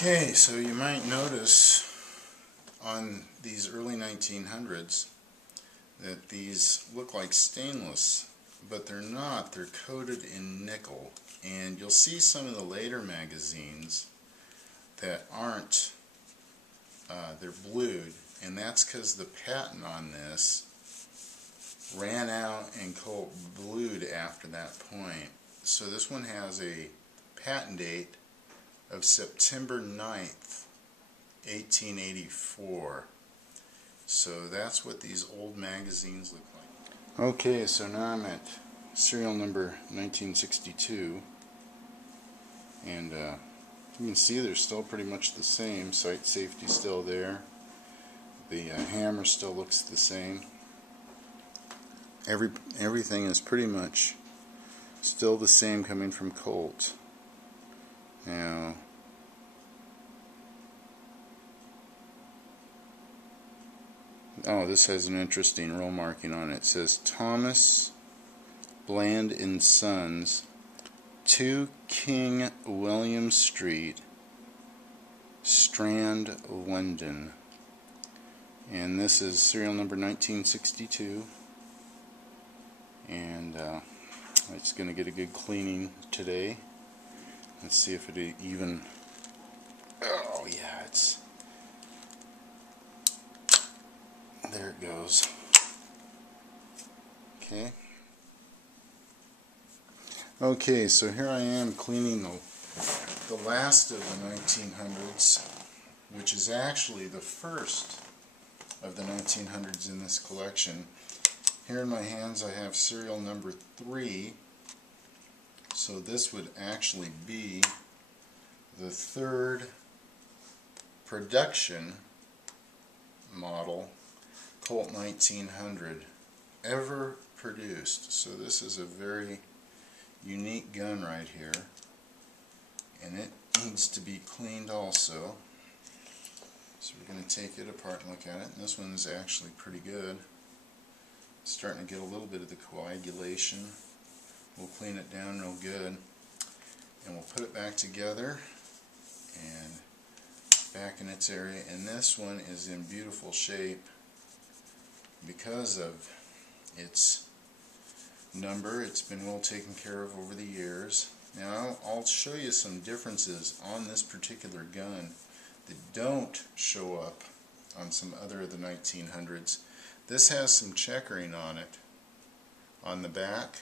Okay, so you might notice on these early 1900s that these look like stainless, but they're not. They're coated in nickel, and you'll see some of the later magazines that aren't, they're blued, and that's because the patent on this ran out and Colt blued after that point. So this one has a patent date of September 9th, 1884. So that's what these old magazines look like. Okay, so now I'm at serial number 1962, and you can see they're still pretty much the same. Sight safety still there. The hammer still looks the same. Everything is pretty much still the same coming from Colt. Now, oh, this has an interesting roll marking on it. It says Thomas Bland and Sons, 2 King William Street, Strand, London. And this is serial number 1962. And it's going to get a good cleaning today. Let's see if it even... Oh yeah, it's... There it goes. Okay. Okay, so here I am cleaning the last of the 1900s, which is actually the first of the 1900s in this collection. Here in my hands I have serial number 3. So this would actually be the third production model Colt 1900 ever produced. So this is a very unique gun right here, and it needs to be cleaned also. So we're going to take it apart and look at it, and this one is actually pretty good. It's starting to get a little bit of the coagulation. We'll clean it down real good, and we'll put it back together and back in its area. And this one is in beautiful shape because of its number. It's been well taken care of over the years. Now I'll show you some differences on this particular gun that don't show up on some other of the 1900s. This has some checkering on it on the back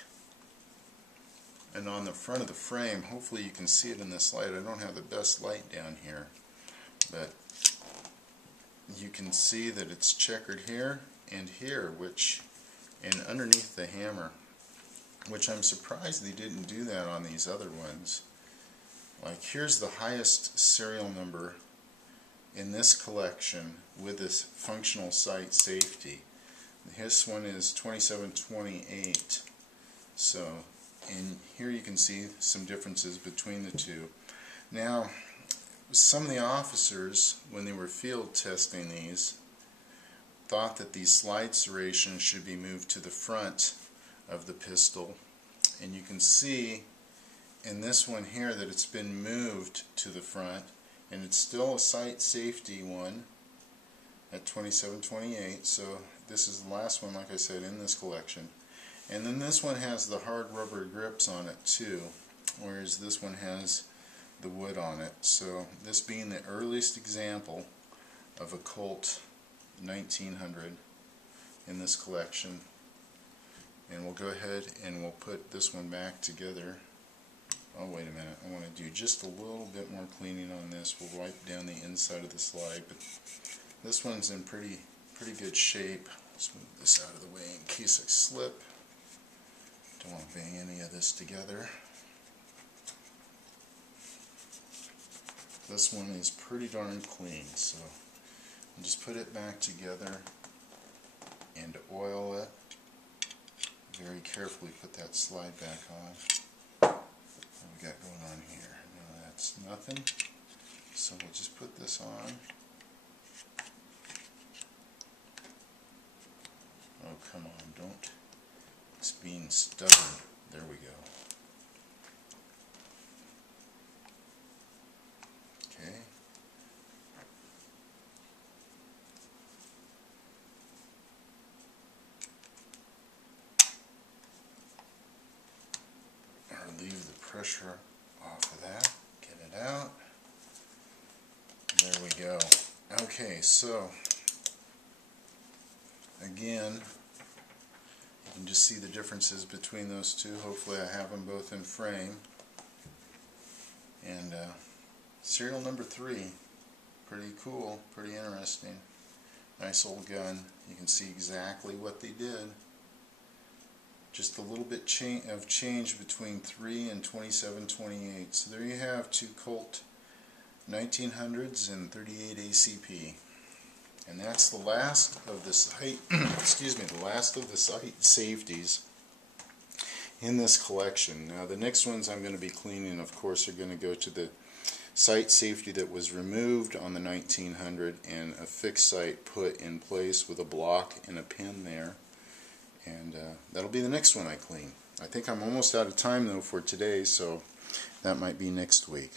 and on the front of the frame. Hopefully you can see it in this light. I don't have the best light down here, but you can see that it's checkered here and here, and underneath the hammer, which I'm surprised they didn't do that on these other ones. Like, here's the highest serial number in this collection with this functional sight safety. This one is 2728. So, and here you can see some differences between the two. Now, some of the officers, when they were field testing these, thought that these slide serrations should be moved to the front of the pistol, and you can see in this one here that it's been moved to the front, and it's still a sight safety one at 2728. So this is the last one, like I said, in this collection. And then this one has the hard rubber grips on it too, whereas this one has the wood on it. So this being the earliest example of a Colt 1900 in this collection. And we'll go ahead and we'll put this one back together. Oh, wait a minute, I want to do just a little bit more cleaning on this. We'll wipe down the inside of the slide, but this one's in pretty good shape. Let's move this out of the way in case I slip. Don't want to bang any of this together. This one is pretty darn clean, so I'll just put it back together and oil it. Very carefully put that slide back on. What we got going on here? No, that's nothing. So we'll just put this on. Oh, come on, don't. It's being stubborn. There we go. Okay. pressure off of that. Get it out. There we go. Okay, so again, you can just see the differences between those two. Hopefully I have them both in frame. And serial number 3, pretty cool, pretty interesting. Nice old gun. You can see exactly what they did. Just a little bit of change between 3 and 2728. So there you have 2 Colt 1900s and 38 ACP. And that's the last of the sight, excuse me, the last of the sight safeties in this collection. Now the next ones I'm going to be cleaning, of course, are going to go to the sight safety that was removed on the 1900 and a fixed sight put in place with a block and a pin there. And that'll be the next one I clean. I think I'm almost out of time though for today, so that might be next week.